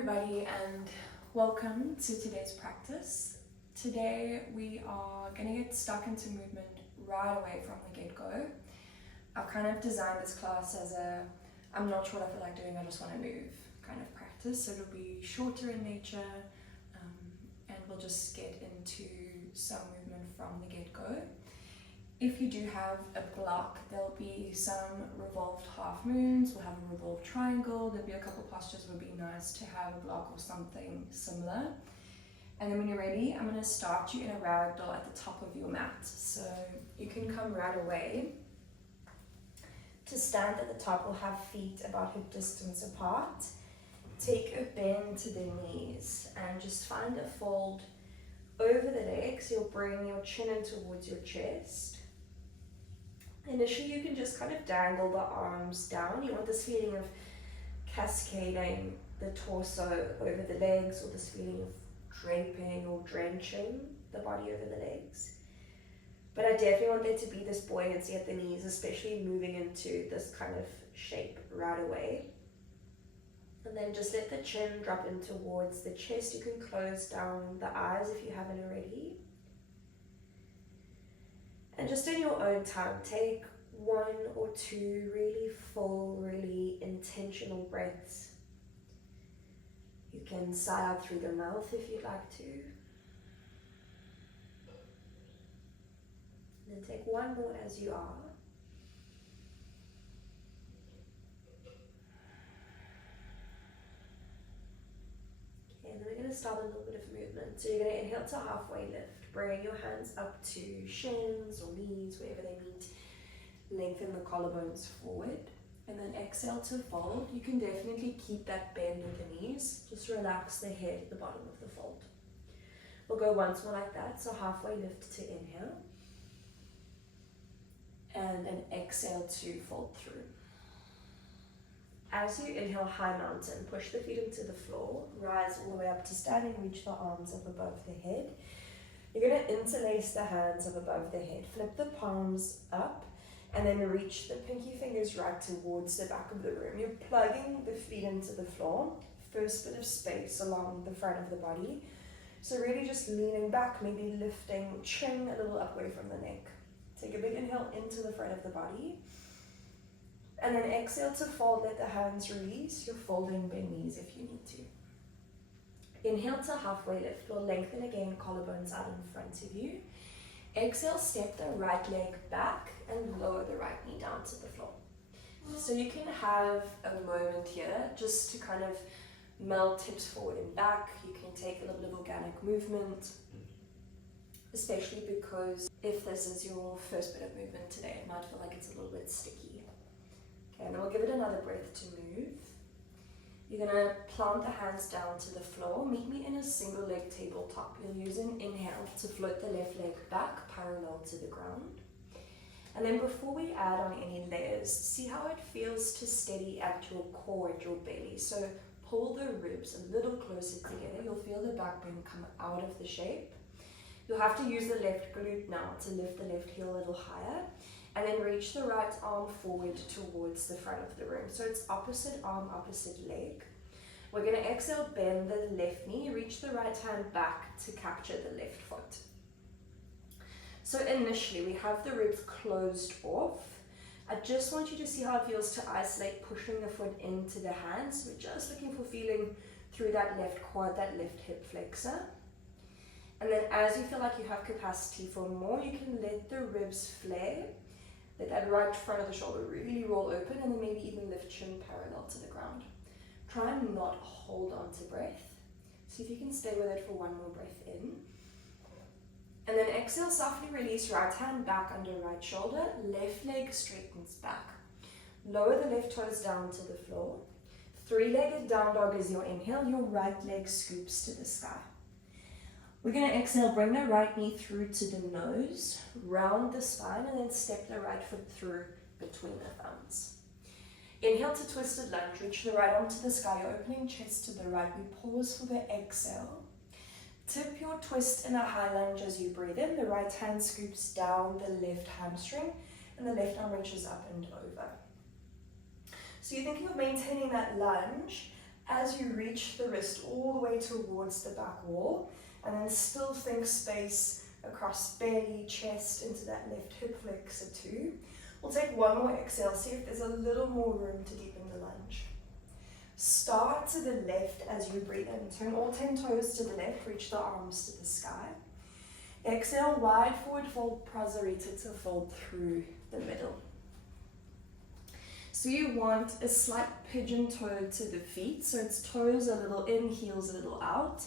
everybody, and welcome to today's practice. Today we are going to get stuck into movement right away from the get-go. I've kind of designed this class as I'm not sure what I feel like doing, I just want to move kind of practice. So it'll be shorter in nature, and we'll just get into some movement from the get-go. If you do have a block, there'll be some revolved half moons, we'll have a revolved triangle, there'll be a couple postures would be nice to have a block or something similar. And then when you're ready, I'm going to start you in a ragdoll at the top of your mat. So you can come right away. To stand at the top, we'll have feet about hip distance apart. Take a bend to the knees and just find a fold over the legs. You'll bring your chin in towards your chest. Initially, you can just kind of dangle the arms down. You want this feeling of cascading the torso over the legs, or this feeling of draping or drenching the body over the legs. But I definitely want there to be this buoyancy at the knees, especially moving into this kind of shape right away. And then just let the chin drop in towards the chest. You can close down the eyes if you haven't already. And just in your own time, take 1 or 2 really full, really intentional breaths. You can sigh out through the mouth if you'd like to. And then take 1 more as you are. Okay, and then we're going to start a little bit of movement. So you're going to inhale to halfway lift. Bring your hands up to shins or knees, wherever they meet. Lengthen the collarbones forward. And then exhale to fold. You can definitely keep that bend with the knees. Just relax the head at the bottom of the fold. We'll go once more like that. So halfway lift to inhale. And an exhale to fold through. As you inhale, high mountain, push the feet into the floor. Rise all the way up to standing. Reach the arms up above the head. You're going to interlace the hands up above the head. Flip the palms up and then reach the pinky fingers right towards the back of the room. You're plugging the feet into the floor. First bit of space along the front of the body. So really just leaning back, maybe lifting chin a little up away from the neck. Take a big inhale into the front of the body. And then exhale to fold, let the hands release. You're folding bend knees if you need to. Inhale to halfway lift. We'll lengthen again, collarbones out in front of you. Exhale, step the right leg back and lower the right knee down to the floor. So you can have a moment here just to kind of melt hips forward and back. You can take a little bit of organic movement, especially because if this is your first bit of movement today, it might feel like it's a little bit sticky. Okay, and then we'll give it another breath to move. You're going to plant the hands down to the floor. Meet me in a single leg tabletop. You'll use an inhale to float the left leg back parallel to the ground. And then before we add on any layers, see how it feels to steady at your core, at your belly. So pull the ribs a little closer together. You'll feel the back bone come out of the shape. You'll have to use the left glute now to lift the left heel a little higher. And then reach the right arm forward towards the front of the room. So it's opposite arm, opposite leg. We're going to exhale, bend the left knee, reach the right hand back to capture the left foot. So initially we have the ribs closed off. I just want you to see how it feels to isolate pushing the foot into the hands. We're just looking for feeling through that left quad, that left hip flexor. And then as you feel like you have capacity for more, you can let the ribs flare. Let that right front of the shoulder really roll open, and then maybe even lift chin parallel to the ground. Try and not hold on to breath. See if you can stay with it for 1 more breath in. And then exhale, softly release, right hand back under right shoulder, left leg straightens back. Lower the left toes down to the floor. 3-legged down dog is your inhale, your right leg scoops to the sky. We're going to exhale, bring the right knee through to the nose, round the spine, and then step the right foot through between the thumbs. Inhale to twisted lunge, reach the right arm to the sky, your opening chest to the right. We pause for the exhale. Tip your twist in a high lunge as you breathe in. The right hand scoops down the left hamstring, and the left arm reaches up and over. So you're thinking of maintaining that lunge As you reach the wrist all the way towards the back wall, and then still think space across belly, chest, into that left hip flexor too. We'll take one more exhale, see if there's a little more room to deepen the lunge. Start to the left as you breathe in. Turn all 10 toes to the left, reach the arms to the sky. Exhale, wide forward fold, Prasarita to fold through the middle. So you want a slight pigeon toe to the feet, so it's toes a little in, heels a little out.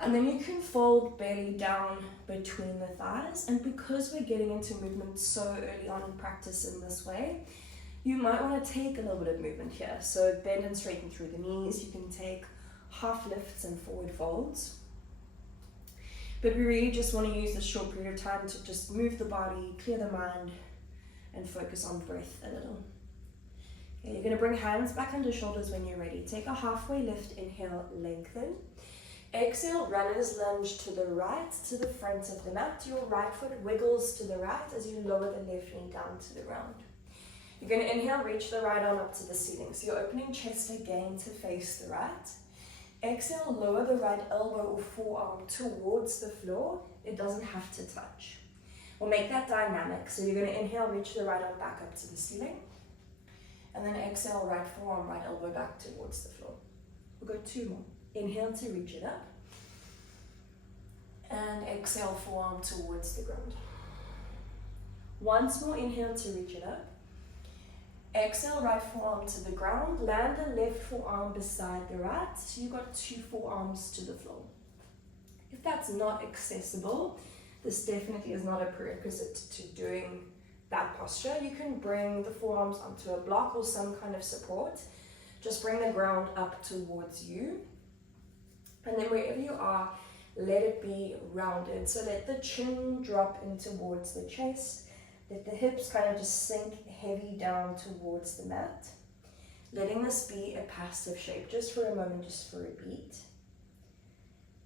And then you can fold belly down between the thighs. And because we're getting into movement so early on in practice in this way, you might want to take a little bit of movement here. So bend and straighten through the knees. You can take half lifts and forward folds. But we really just want to use this short period of time to just move the body, clear the mind, and focus on breath a little. Okay, you're going to bring hands back under shoulders when you're ready. Take a halfway lift, inhale, lengthen. Exhale, runner's lunge to the right, to the front of the mat. Your right foot wiggles to the right as you lower the left knee down to the ground. You're going to inhale, reach the right arm up to the ceiling. So you're opening chest again to face the right. Exhale, lower the right elbow or forearm towards the floor. It doesn't have to touch. We'll make that dynamic. So you're going to inhale, reach the right arm back up to the ceiling. And then exhale, right forearm, right elbow back towards the floor. We'll go 2 more. Inhale to reach it up. And exhale, forearm towards the ground. Once more, inhale to reach it up. Exhale, right forearm to the ground. Land the left forearm beside the right. So you've got 2 forearms to the floor. If that's not accessible, this definitely is not a prerequisite to doing that posture. You can bring the forearms onto a block or some kind of support. Just bring the ground up towards you. And then wherever you are, let it be rounded. So let the chin drop in towards the chest. Let the hips kind of just sink heavy down towards the mat. Letting this be a passive shape just for a moment, just for a beat.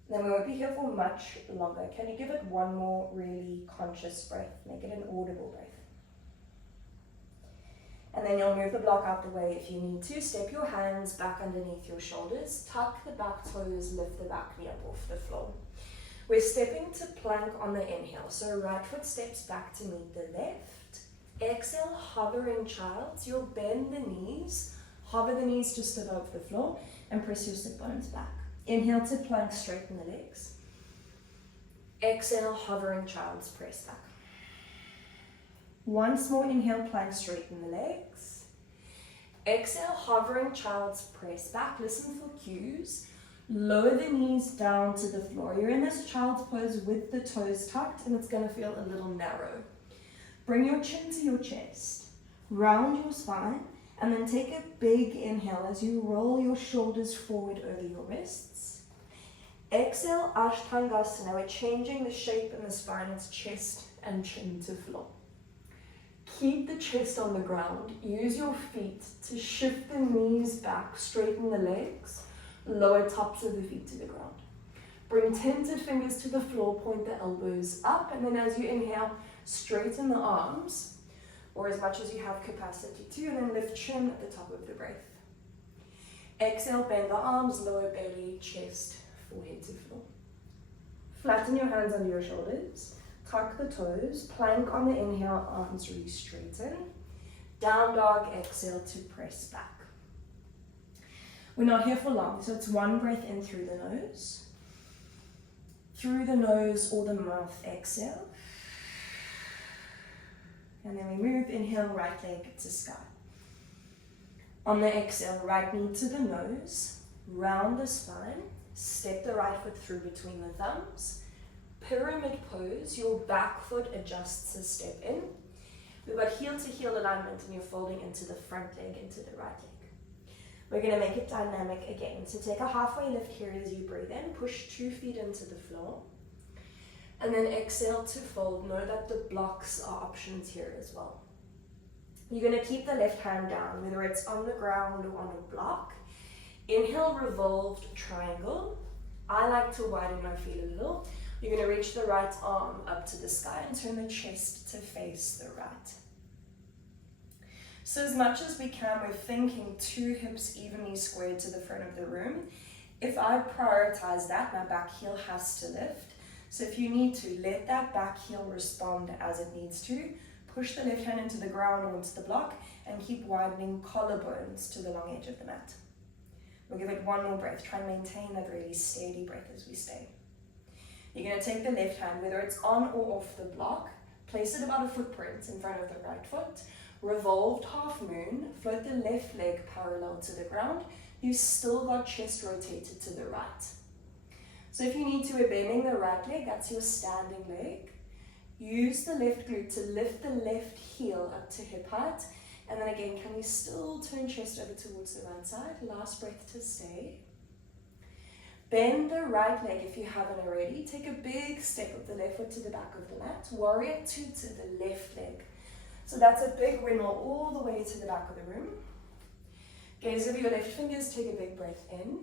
Then we won't be here for much longer. Can you give it one more really conscious breath? Make it an audible breath. And then you'll move the block out the way if you need to. Step your hands back underneath your shoulders. Tuck the back toes, lift the back knee up off the floor. We're stepping to plank on the inhale. So right foot steps back to meet the left. Exhale, hovering child. So you'll bend the knees, hover the knees just above the floor, and press your sit bones back. Inhale to plank, straighten the legs. Exhale, hovering child's press back. Once more, inhale, plank, straighten the legs. Exhale, hovering child's press back. Listen for cues. Lower the knees down to the floor. You're in this child's pose with the toes tucked, and it's going to feel a little narrow. Bring your chin to your chest. Round your spine, and then take a big inhale as you roll your shoulders forward over your wrists. Exhale, Ashtangasana. We're changing the shape in the spine. It's chest and chin to floor. Keep the chest on the ground. Use your feet to shift the knees back, straighten the legs, lower tops of the feet to the ground. Bring tented fingers to the floor, point the elbows up, and then as you inhale, straighten the arms, or as much as you have capacity to, and then lift chin at the top of the breath. Exhale, bend the arms, lower belly, chest, forehead to floor. Flatten your hands under your shoulders. Tuck the toes, plank on the inhale, arms re-straighten. Down dog, exhale to press back. We're not here for long, so it's one breath in through the nose. Through the nose or the mouth, exhale. And then we move, inhale, right leg to sky. On the exhale, right knee to the nose, round the spine, step the right foot through between the thumbs. Pyramid pose, your back foot adjusts a step in. We've got heel to heel alignment and you're folding into the front leg, into the right leg. We're going to make it dynamic again. So take a halfway lift here as you breathe in, push 2 feet into the floor. And then exhale to fold. Know that the blocks are options here as well. You're going to keep the left hand down, whether it's on the ground or on a block. Inhale, revolved triangle. I like to widen my feet a little. You're going to reach the right arm up to the sky and turn the chest to face the right. So as much as we can, we're thinking 2 hips evenly squared to the front of the room. If I prioritize that, my back heel has to lift. So if you need to, let that back heel respond as it needs to. Push the left hand into the ground or into the block and keep widening collarbones to the long edge of the mat. We'll give it one more breath. Try and maintain that really steady breath as we stay. You're going to take the left hand, whether it's on or off the block, place it about a footprint in front of the right foot, revolved half moon, float the left leg parallel to the ground. You've still got chest rotated to the right. So if you need to, we're bending the right leg, that's your standing leg. Use the left glute to lift the left heel up to hip height. And then again, can we still turn chest over towards the right side? Last breath to stay. Bend the right leg if you haven't already. Take a big step of the left foot to the back of the mat. Warrior 2 to the left leg. So that's a big windmill all the way to the back of the room. Gaze over your left fingers, take a big breath in.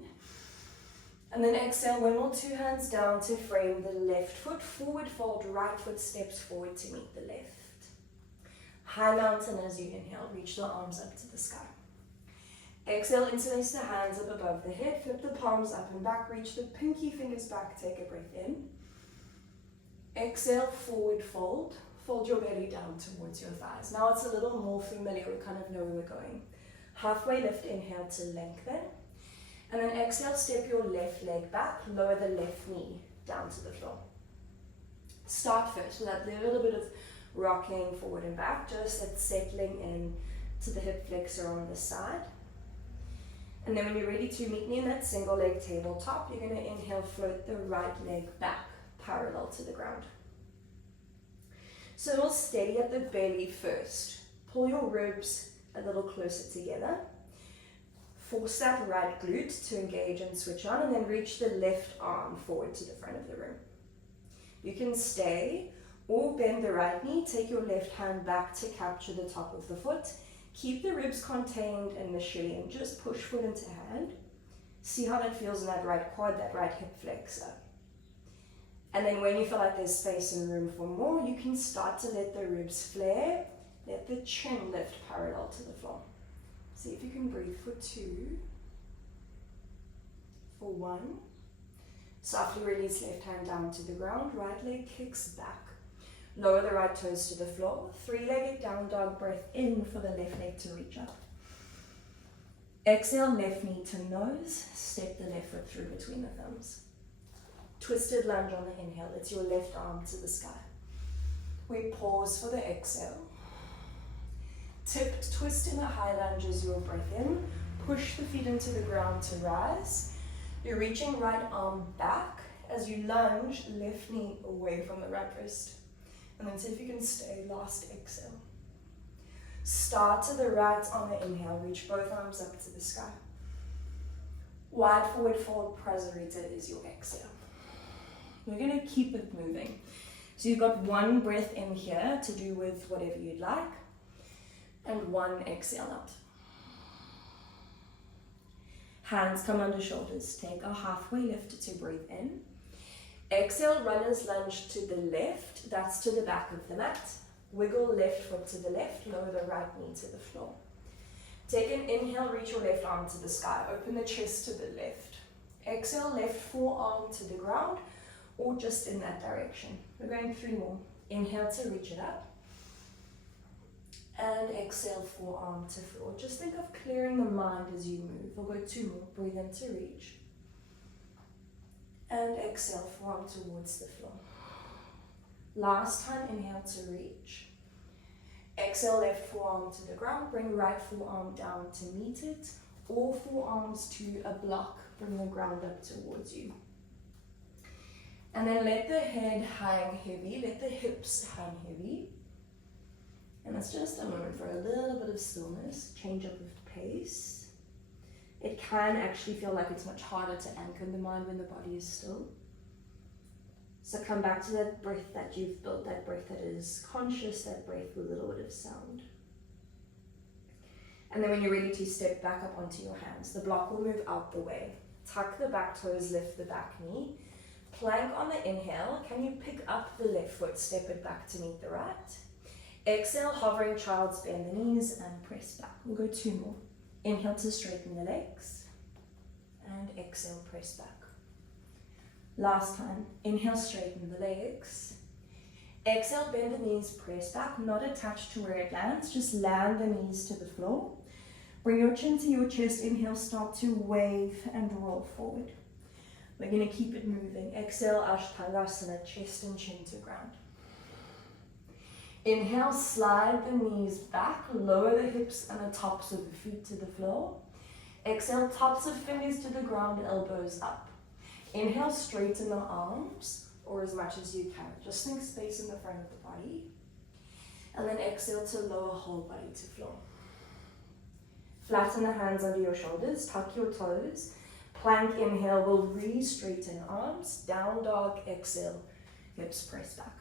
And then exhale, windmill, 2 hands down to frame the left foot. Forward fold, right foot steps forward to meet the left. High mountain as you inhale, reach the arms up to the sky. Exhale, interlace the hands up above the head, flip the palms up and back, reach the pinky fingers back, take a breath in. Exhale, forward fold, fold your belly down towards your thighs. Now it's a little more familiar, we kind of know where we're going. Halfway lift, inhale to lengthen. And then exhale, step your left leg back, lower the left knee down to the floor. Start first with that little bit of rocking forward and back, just that settling in to the hip flexor on the side. And then when you're ready to meet me in that single leg tabletop, you're going to inhale, float the right leg back, parallel to the ground. So we'll steady at the belly first. Pull your ribs a little closer together. Force that right glute to engage and switch on, and then reach the left arm forward to the front of the room. You can stay or bend the right knee, take your left hand back to capture the top of the foot. Keep the ribs contained initially and just push foot into hand. See how that feels in that right quad, that right hip flexor. And then when you feel like there's space and room for more, you can start to let the ribs flare, let the chin lift parallel to the floor. See if you can breathe for 2, for 1. Softly release left hand down to the ground, right leg kicks back. Lower the right toes to the floor. 3-legged down dog, breath in for the left leg to reach up. Exhale, left knee to nose, step the left foot through between the thumbs. Twisted lunge on the inhale, it's your left arm to the sky. We pause for the exhale. Tipped twist in a high lunge as your breath in. Push the feet into the ground to rise. You're reaching right arm back. As you lunge, left knee away from the right wrist. And then see if you can stay, last exhale. Start to the right on the inhale, reach both arms up to the sky. Wide forward fold, Prasarita is your exhale. We're going to keep it moving. So you've got 1 breath in here to do with whatever you'd like, and 1 exhale out. Hands come under shoulders, take a halfway lift to breathe in. Exhale, runner's lunge to the left, that's to the back of the mat. Wiggle left foot to the left, lower the right knee to the floor. Take an inhale, reach your left arm to the sky, open the chest to the left. Exhale, left forearm to the ground, or just in that direction. We're going 3 more. Inhale to reach it up. And exhale, forearm to floor. Just think of clearing the mind as you move. We'll go 2 more. Breathe in to reach. And exhale, forearm towards the floor. Last time, inhale to reach. Exhale, left forearm to the ground. Bring right forearm down to meet it. All forearms to a block. Bring the ground up towards you. And then let the head hang heavy. Let the hips hang heavy. And it's just a moment for a little bit of stillness. Change up of pace. It can actually feel like it's much harder to anchor the mind when the body is still. So come back to that breath that you've built, that breath that is conscious, that breath with a little bit of sound. And then when you're ready to step back up onto your hands, the block will move out the way. Tuck the back toes, lift the back knee. Plank on the inhale. Can you pick up the left foot, step it back to meet the right? Exhale, hovering child's, bend the knees and press back. We'll go 2 more. Inhale to straighten the legs. And exhale, press back. Last time. Inhale, straighten the legs. Exhale, bend the knees, press back, not attached to where it lands. Just land the knees to the floor. Bring your chin to your chest. Inhale, start to wave and roll forward. We're going to keep it moving. Exhale, Ashtangasana, chest and chin to ground. Inhale, slide the knees back, lower the hips and the tops of the feet to the floor. Exhale, tops of fingers to the ground, elbows up. Inhale, straighten the arms, or as much as you can. Just think space in the front of the body. And then exhale to lower whole body to floor. Flatten the hands under your shoulders, tuck your toes. Plank inhale will re-straighten arms. Down dog, exhale, hips press back.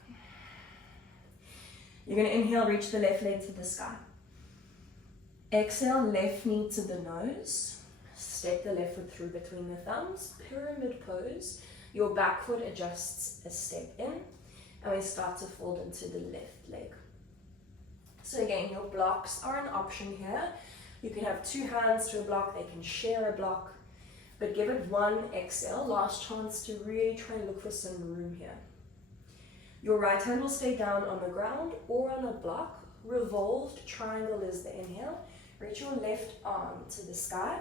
You're going to inhale, reach the left leg to the sky. Exhale, left knee to the nose. Step the left foot through between the thumbs. Pyramid pose. Your back foot adjusts a step in. And we start to fold into the left leg. So again, your blocks are an option here. You can have 2 hands to a block. They can share a block. But give it 1 exhale. Last chance to really try and look for some room here. Your right hand will stay down on the ground or on a block. Revolved triangle is the inhale. Reach your left arm to the sky.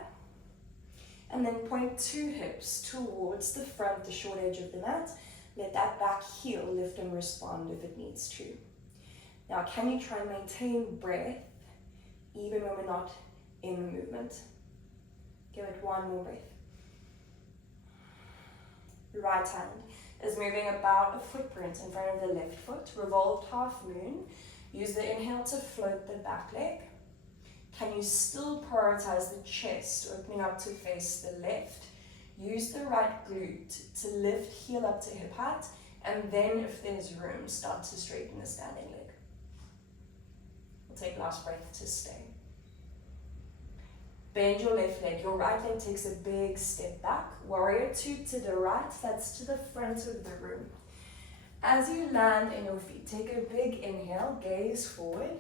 And then point 2 hips towards the front, the short edge of the mat. Let that back heel lift and respond if it needs to. Now, can you try and maintain breath even when we're not in the movement? Give it 1 more breath. Right hand is moving about a footprint in front of the left foot, revolved half moon. Use the inhale to float the back leg. Can you still prioritize the chest, opening up to face the left? Use the right glute to lift heel up to hip height, and then if there's room, start to straighten the standing leg. We'll take last breath to stay. Bend your left leg. Your right leg takes a big step back. Warrior 2 to the right. That's to the front of the room. As you land in your feet, take a big inhale, gaze forward.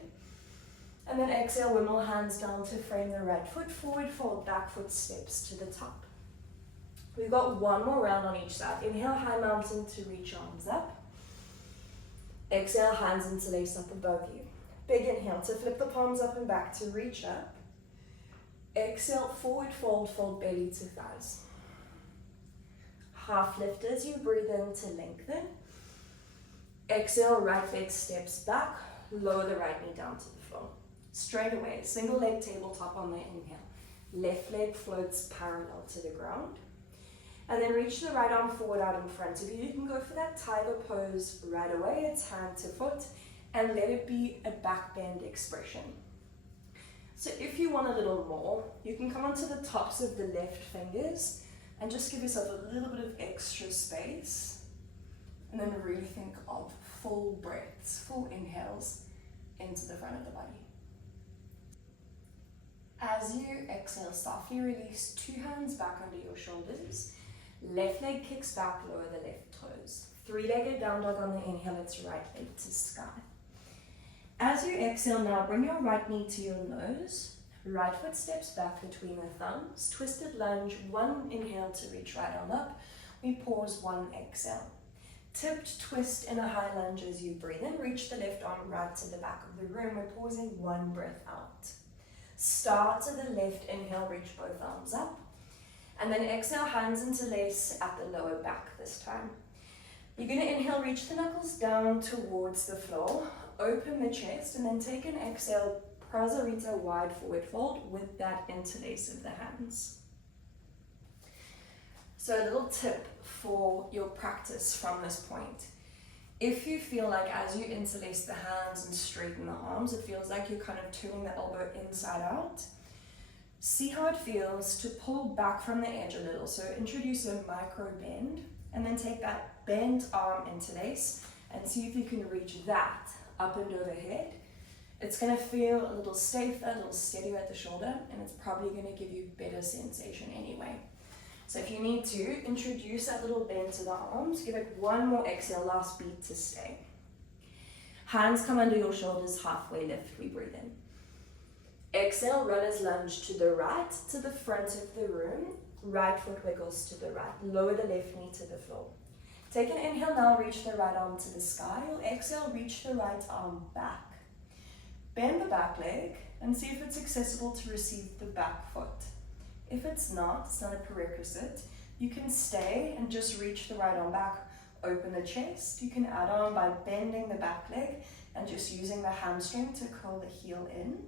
And then exhale, windmill hands down to frame the right foot forward, fold back foot steps to the top. We've got 1 more round on each side. Inhale, high mountain to reach arms up. Exhale, hands interlace up above you. Big inhale to flip the palms up and back to reach up. Exhale, forward fold, fold belly to thighs. Half lift as you breathe in to lengthen. Exhale, right leg steps back, lower the right knee down to the floor. Straight away, single leg tabletop on the inhale. Left leg floats parallel to the ground. And then reach the right arm forward out in front of you. You can go for that tiger pose right away. It's hand to foot, and let it be a back bend expression. So if you want a little more, you can come onto the tops of the left fingers and just give yourself a little bit of extra space. And then really think of full breaths, full inhales into the front of the body. As you exhale, softly release 2 hands back under your shoulders. Left leg kicks back, lower the left toes. 3-legged down dog on the inhale, it's right leg to sky. As you exhale now, bring your right knee to your nose. Right foot steps back between the thumbs. Twisted lunge, 1 inhale to reach right arm up. We pause, 1 exhale. Tipped twist in a high lunge as you breathe in. Reach the left arm right to the back of the room. We're pausing, 1 breath out. Start to the left, inhale, reach both arms up. And then exhale, hands interlace at the lower back this time. You're going to inhale, reach the knuckles down towards the floor. Open the chest, and then take an exhale, Prasarita wide forward fold with that interlace of the hands. So a little tip for your practice from this point. If you feel like as you interlace the hands and straighten the arms, it feels like you're kind of turning the elbow inside out. See how it feels to pull back from the edge a little. So introduce a micro bend, and then take that bent arm interlace and see if you can reach that up and overhead. It's going to feel a little safer, a little steadier at the shoulder, and it's probably going to give you better sensation anyway. So if you need to, introduce that little bend to the arms, give it 1 more exhale, last beat to stay. Hands come under your shoulders, halfway lift, we breathe in. Exhale, runner's lunge to the right, to the front of the room. Right foot wiggles to the right. Lower the left knee to the floor. Take an inhale now, reach the right arm to the sky. Or exhale, reach the right arm back. Bend the back leg and see if it's accessible to receive the back foot. If it's not a prerequisite, you can stay and just reach the right arm back. Open the chest. You can add on by bending the back leg and just using the hamstring to curl the heel in.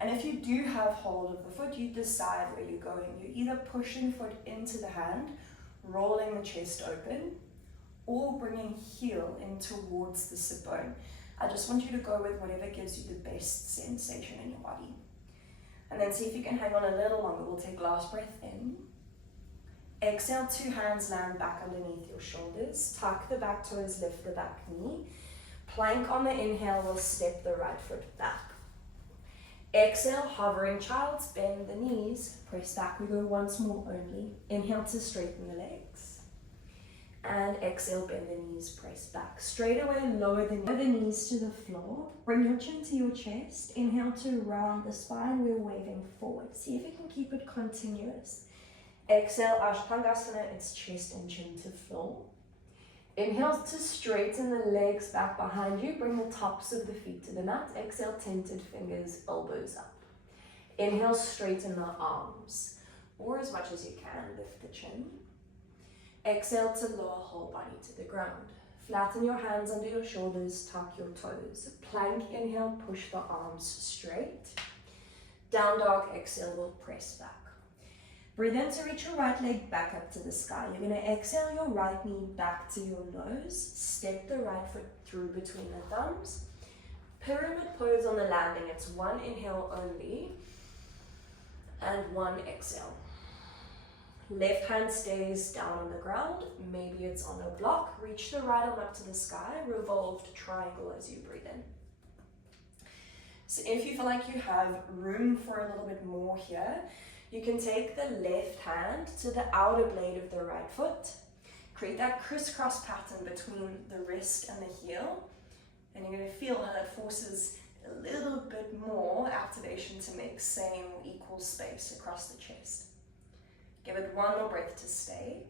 And if you do have hold of the foot, you decide where you're going. You're either pushing foot into the hand, rolling the chest open, or bringing heel in towards the sit bone. I just want you to go with whatever gives you the best sensation in your body. And then see if you can hang on a little longer. We'll take last breath in. Exhale, 2 hands land back underneath your shoulders. Tuck the back toes, lift the back knee. Plank on the inhale, we'll step the right foot back. Exhale, hovering child's, bend the knees, press back. We go once more only. Inhale to straighten the legs. And exhale, bend the knees, press back. Straight away, lower the knees to the floor. Bring your chin to your chest. Inhale to round the spine. We're waving forward. See if you can keep it continuous. Exhale, Ashtangasana, it's chest and chin to floor. Inhale to straighten the legs back behind you. Bring the tops of the feet to the mat. Exhale, tented fingers, elbows up. Inhale, straighten the arms, or as much as you can, lift the chin. Exhale to lower whole body to the ground. Flatten your hands under your shoulders, tuck your toes. Plank, inhale, push the arms straight. Down dog, exhale, we'll press back. Breathe in to reach your right leg back up to the sky. You're going to exhale your right knee back to your nose. Step the right foot through between the thumbs. Pyramid pose on the landing. It's 1 inhale only and 1 exhale. Left hand stays down on the ground. Maybe it's on a block. Reach the right arm up to the sky. Revolved triangle as you breathe in. So if you feel like you have room for a little bit more here, you can take the left hand to the outer blade of the right foot. Create that crisscross pattern between the wrist and the heel. And you're going to feel how that forces a little bit more activation to make same or equal space across the chest. Give it 1 more breath to stay.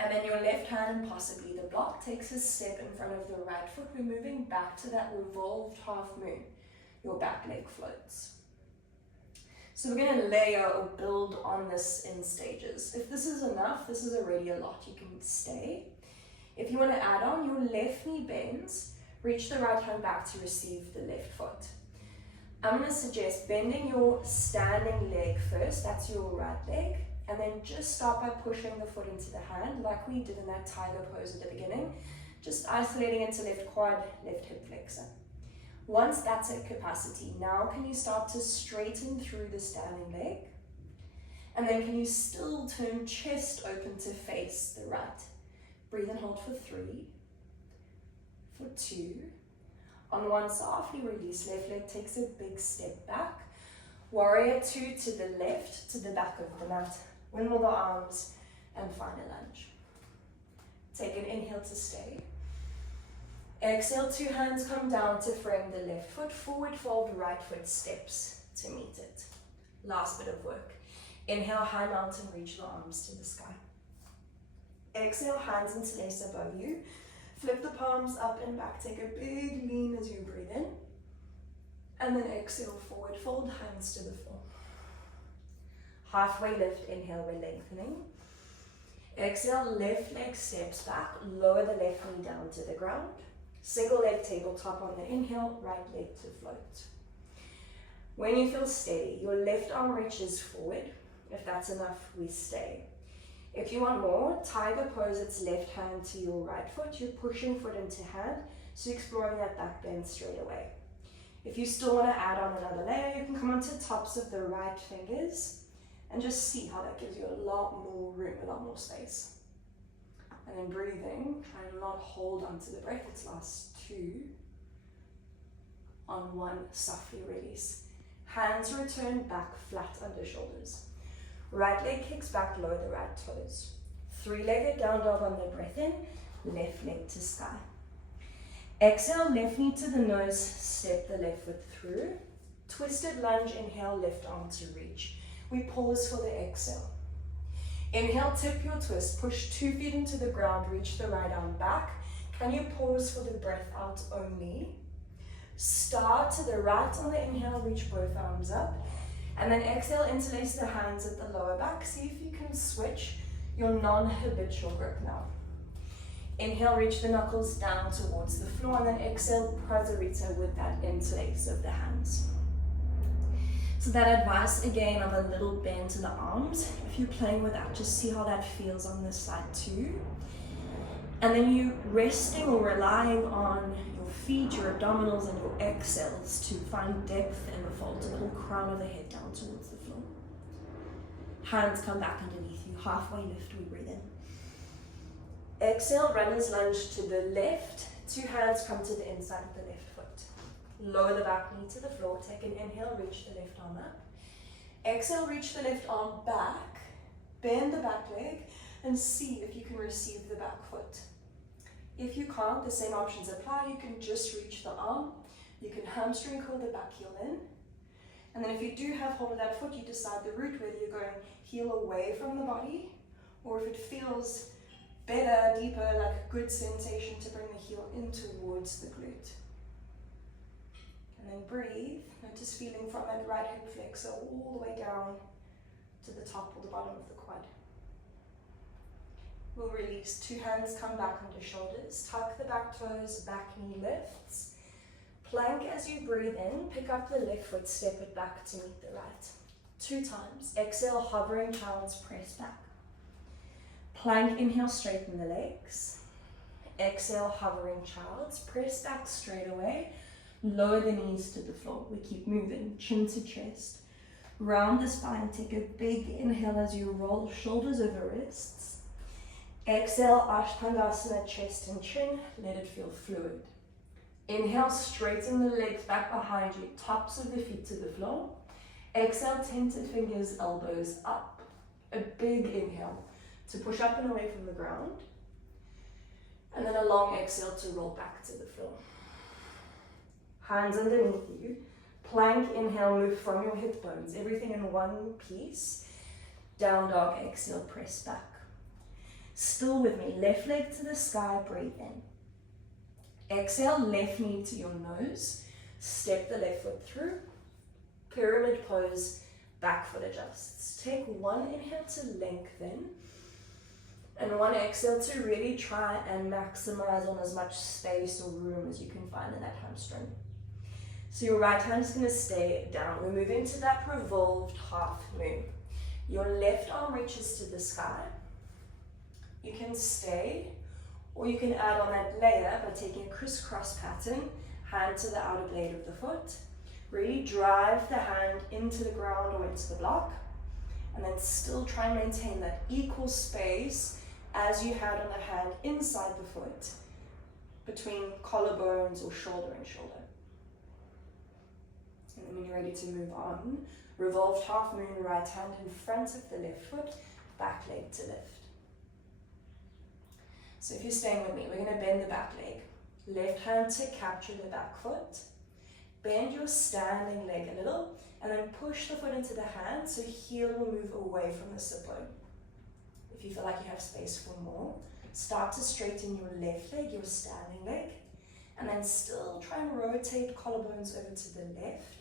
And then your left hand and possibly the block takes a step in front of the right foot. We're moving back to that revolved half moon. Your back leg floats. So we're going to layer or build on this in stages. If this is enough, this is already a lot, you can stay. If you want to add on, your left knee bends, reach the right hand back to receive the left foot. I'm going to suggest bending your standing leg first, that's your right leg, and then just start by pushing the foot into the hand like we did in that tiger pose at the beginning, just isolating into left quad, left hip flexor. Once that's at capacity, now can you start to straighten through the standing leg? And then can you still turn chest open to face the right? Breathe and hold for 3, for 2. On 1, softly release, left leg takes a big step back. Warrior 2 to the left, to the back of the mat. Windmill the arms and find a lunge. Take an inhale to stay. Exhale, 2 hands come down to frame the left foot. Forward fold, right foot steps to meet it. Last bit of work. Inhale, high mountain, reach the arms to the sky. Exhale, hands interlace above you. Flip the palms up and back. Take a big lean as you breathe in. And then exhale, forward fold, hands to the floor. Halfway lift, inhale, we're lengthening. Exhale, left leg steps back. Lower the left knee down to the ground. Single leg tabletop on the inhale, right leg to float. When you feel steady, your left arm reaches forward. If that's enough, we stay. If you want more, tiger pose, it's left hand to your right foot. You're pushing foot into hand, so exploring that back bend straight away. If you still want to add on another layer, you can come onto the tops of the right fingers and just see how that gives you a lot more room, a lot more space. And then breathing, try and not hold onto the breath. It's last 2. On 1, softly release. Hands return back flat under shoulders. Right leg kicks back, lower the right toes. 3-legged down dog on the breath in, left leg to sky. Exhale, left knee to the nose, step the left foot through. Twisted lunge, inhale, left arm to reach. We pause for the exhale. Inhale, tip your twist, push 2 feet into the ground, reach the right arm back. Can you pause for the breath out only? Start to the right on the inhale, reach both arms up. And then exhale, interlace the hands at the lower back. See if you can switch your non-habitual grip now. Inhale, reach the knuckles down towards the floor, and then exhale, Prasarita with that interlace of the hands. So that advice again of a little bend to the arms, if you're playing with that, just see how that feels on this side too. And then you resting or relying on your feet, your abdominals and your exhales to find depth in the fold, to pull crown of the head down towards the floor. Hands come back underneath you, halfway lift, we breathe in. Exhale, runner's lunge to the left, 2 hands come to the inside of the left foot. Lower the back knee to the floor, take an inhale, reach the left arm up. Exhale, reach the left arm back, bend the back leg, and see if you can receive the back foot. If you can't, the same options apply. You can just reach the arm. You can hamstring curl the back heel in. And then if you do have hold of that foot, you decide the route, whether you're going heel away from the body, or if it feels better, deeper, like good sensation to bring the heel in towards the glute. And then breathe. Notice feeling from that right hip flexor all the way down to the top or the bottom of the quad. We'll release, 2 hands come back under shoulders, tuck the back toes, back knee lifts. Plank as you breathe in, pick up the left foot, step it back to meet the right. 2 times. Exhale, hovering child's press back. Plank, inhale, straighten the legs. Exhale, hovering child's, press back straight away. Lower the knees to the floor. We keep moving, chin to chest. Round the spine, take a big inhale as you roll shoulders over wrists. Exhale, Ashtanga, chest and chin, let it feel fluid. Inhale, straighten the legs back behind you, tops of the feet to the floor. Exhale, tented fingers, elbows up. A big inhale to push up and away from the ground. And then a long exhale to roll back to the floor. Hands underneath you. Plank, inhale, move from your hip bones. Everything in one piece. Down dog, exhale, press back. Still with me, left leg to the sky, breathe in. Exhale, left knee to your nose. Step the left foot through. Pyramid pose, back foot adjusts. Take 1 inhale to lengthen. And 1 exhale to really try and maximize on as much space or room as you can find in that hamstring. So your right hand is going to stay down. We move into that revolved half moon. Your left arm reaches to the sky. You can stay, or you can add on that layer by taking a crisscross pattern, hand to the outer blade of the foot. Really drive the hand into the ground or into the block, and then still try and maintain that equal space as you had on the hand inside the foot, between collarbones or shoulder and shoulder. And then when you're ready to move on, revolved half moon, right hand in front of the left foot, back leg to lift. So if you're staying with me, we're going to bend the back leg. Left hand to capture the back foot. Bend your standing leg a little, and then push the foot into the hand so heel will move away from the sit bone. If you feel like you have space for more, start to straighten your left leg, your standing leg, and then still try and rotate collarbones over to the left.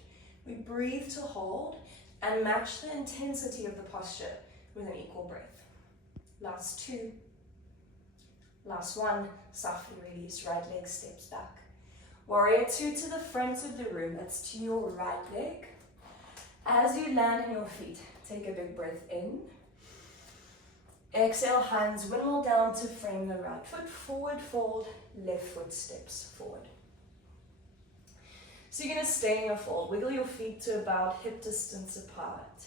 We breathe to hold and match the intensity of the posture with an equal breath. Last 2. Last 1, softly release, right leg steps back. Warrior 2 to the front of the room, that's to your right leg. As you land on your feet, take a big breath in. Exhale, hands windmill down to frame the right foot, forward fold, left foot steps forward. So you're going to stay in your fold, wiggle your feet to about hip distance apart.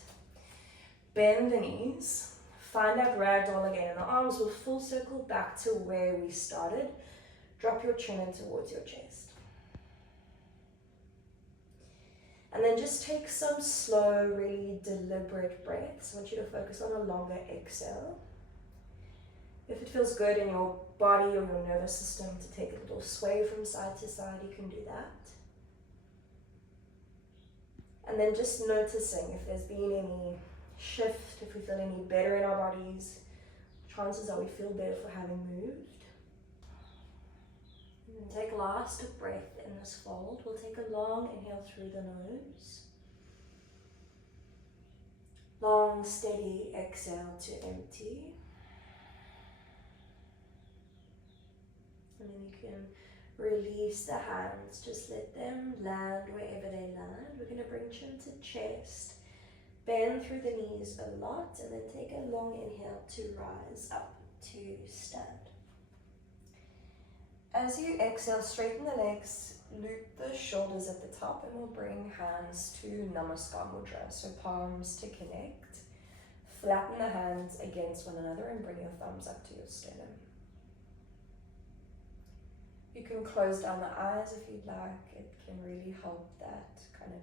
Bend the knees. Find that ragdoll again, and the arms will full circle back to where we started. Drop your chin in towards your chest. And then just take some slow, really deliberate breaths. I want you to focus on a longer exhale. If it feels good in your body or your nervous system to take a little sway from side to side, you can do that. And then just noticing if there's been any shift, if we feel any better in our bodies. Chances are we feel better for having moved. And take a last breath in this fold. We'll take a long inhale through the nose. Long, steady exhale to empty. And then you can release the hands, just let them land wherever they land. We're going to bring chin to chest, bend through the knees a lot, and then take a long inhale to rise up to stand. As you exhale, straighten the legs, loop the shoulders at the top, and we'll bring hands to Namaskar Mudra, so palms to connect. Flatten the hands against one another and bring your thumbs up to your sternum. You can close down the eyes if you'd like. It can really help that kind of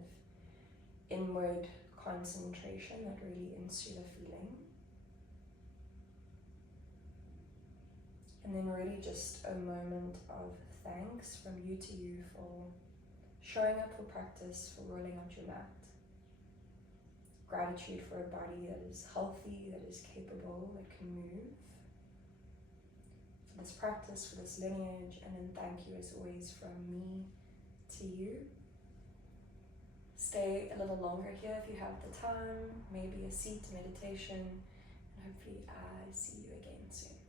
inward concentration, that really insular feeling. And then really just a moment of thanks from you to you for showing up for practice, for rolling out your mat. Gratitude for a body that is healthy, that is capable, that can move. For this practice, for this lineage, and then thank you as always from me to you. Stay a little longer here if you have the time, maybe a seat meditation, and hopefully I see you again soon.